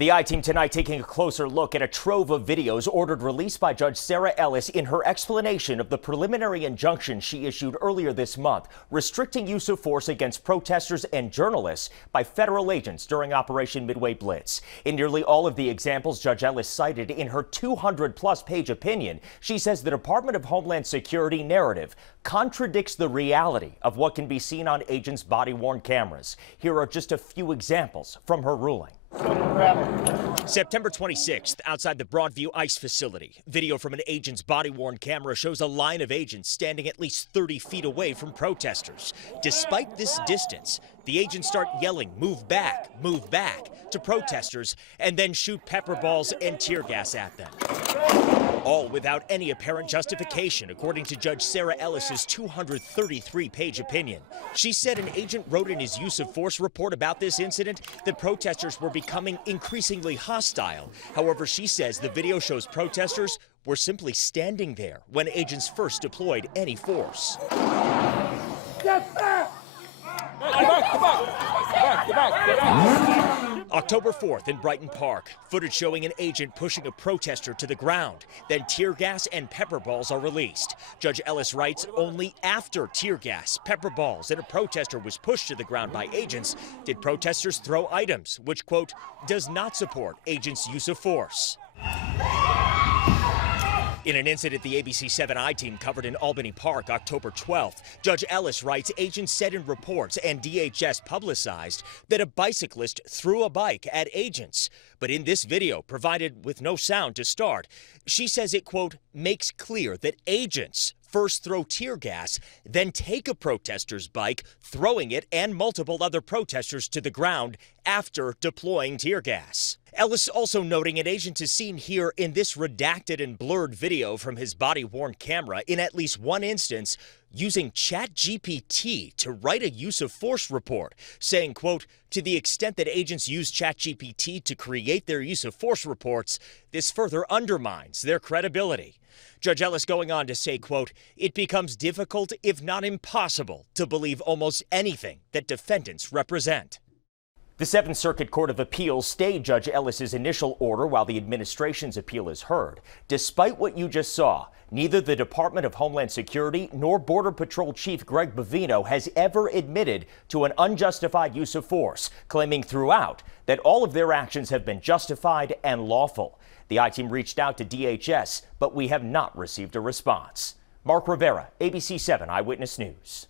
The I-Team tonight taking a closer look at a trove of videos ordered released by Judge Sarah Ellis in her explanation of the preliminary injunction she issued earlier this month, restricting use of force against protesters and journalists by federal agents during Operation Midway Blitz. In nearly all of the examples Judge Ellis cited in her 200-plus page opinion, she says the Department of Homeland Security narrative contradicts the reality of what can be seen on agents' body-worn cameras. Here are just a few examples from her ruling. September 26th, outside the Broadview ICE facility, video from an agent's body-worn camera shows a line of agents standing at least 30 feet away from protesters. Despite this distance, the agents start yelling, move back, to protesters, and then shoot pepper balls and tear gas at them. All without any apparent justification, according to Judge Sarah Ellis's 233-page opinion. She said an agent wrote in his use of force report about this incident that protesters were becoming increasingly hostile. However, she says the video shows protesters were simply standing there when agents first deployed any force. Get back! October 4th in Brighton Park, footage showing an agent pushing a protester to the ground. Then tear gas and pepper balls are released. Judge Ellis writes only after tear gas, pepper balls, and a protester was pushed to the ground by agents did protesters throw items, which, quote, does not support agents' use of force. In an incident the ABC 7 I-Team covered in Albany Park October 12th, Judge Ellis writes agents said in reports and DHS publicized that a bicyclist threw a bike at agents. But in this video, provided with no sound to start, she says it, quote, makes clear that agents first throw tear gas, then take a protester's bike, throwing it and multiple other protesters to the ground after deploying tear gas. Ellis also noting an agent is seen here in this redacted and blurred video from his body-worn camera in at least one instance using ChatGPT to write a use of force report, saying, quote, to the extent that agents use ChatGPT to create their use of force reports, this further undermines their credibility. Judge Ellis going on to say, quote, it becomes difficult, if not impossible, to believe almost anything that defendants represent. The Seventh Circuit Court of Appeals stayed Judge Ellis's initial order while the administration's appeal is heard. Despite what you just saw, neither the Department of Homeland Security nor Border Patrol Chief Greg Bovino has ever admitted to an unjustified use of force, claiming throughout that all of their actions have been justified and lawful. The I-Team reached out to DHS, but we have not received a response. Mark Rivera, ABC 7 Eyewitness News.